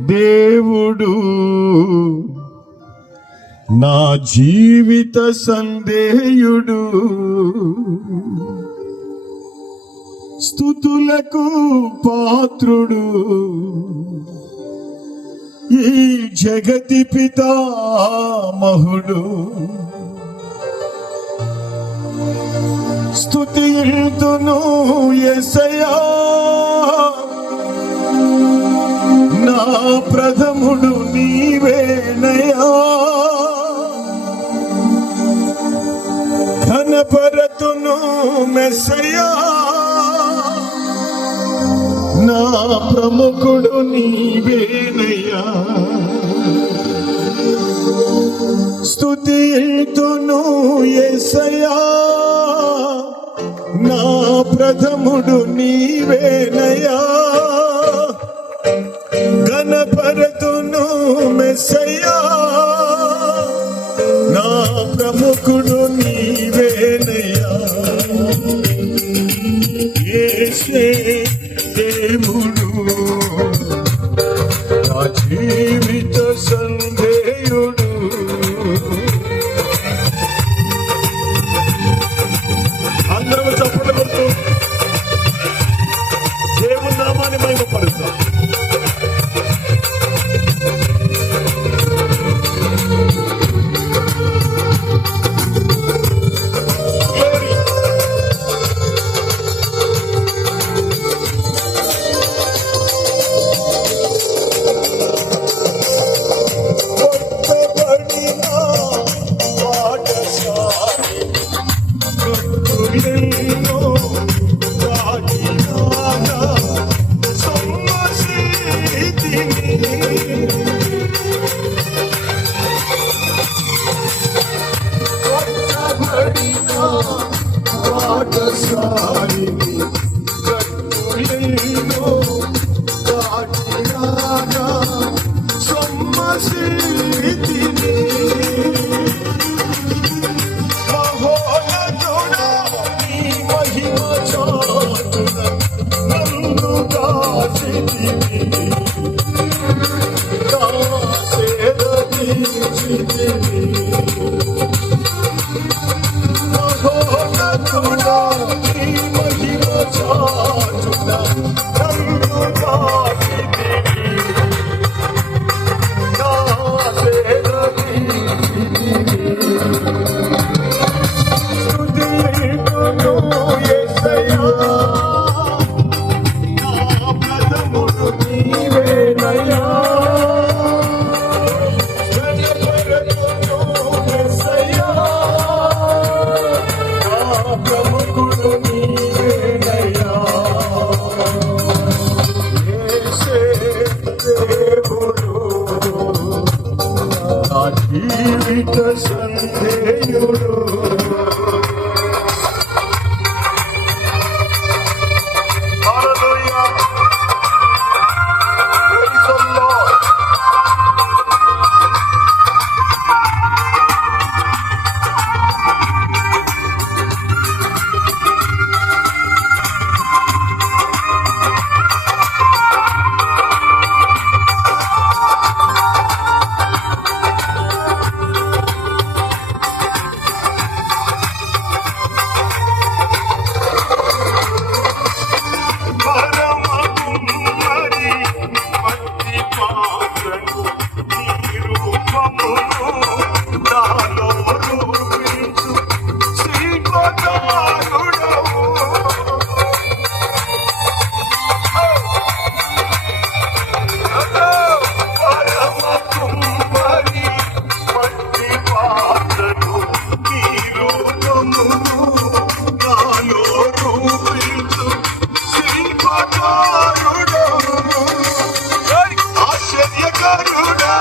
దేవుడు నా జీవిత సందేయుడు. స్థుతులకు పాత్రుడు. ఈ జగతి పితామహుడు. స్థుతి ఎసయా నా ప్రథముడు నీవేనయా. ఘనపరతును మెసయా నా ప్రముఖుడు నీవేనయా. స్తుతితును ఎసయా నా ప్రథముడు నీవేనయా. ఏసయ్యా నా ప్రముఖుడు Señor. ఆశ్చర్యకారుడా.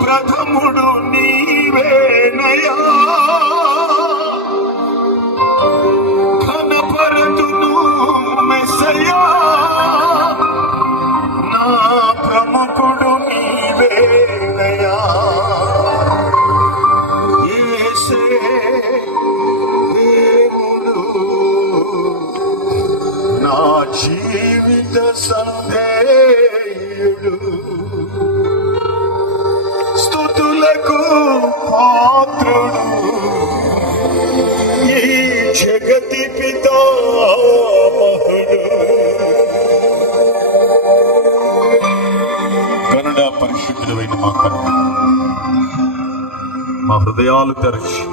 ప్రథముడు నీవే నయా మా హృదయాలు తెరచి.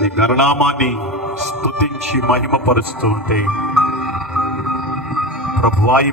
నీ గణనామాన్ని స్థుతించి మహిమపరుస్తూ ఉంటే ప్రభువాయి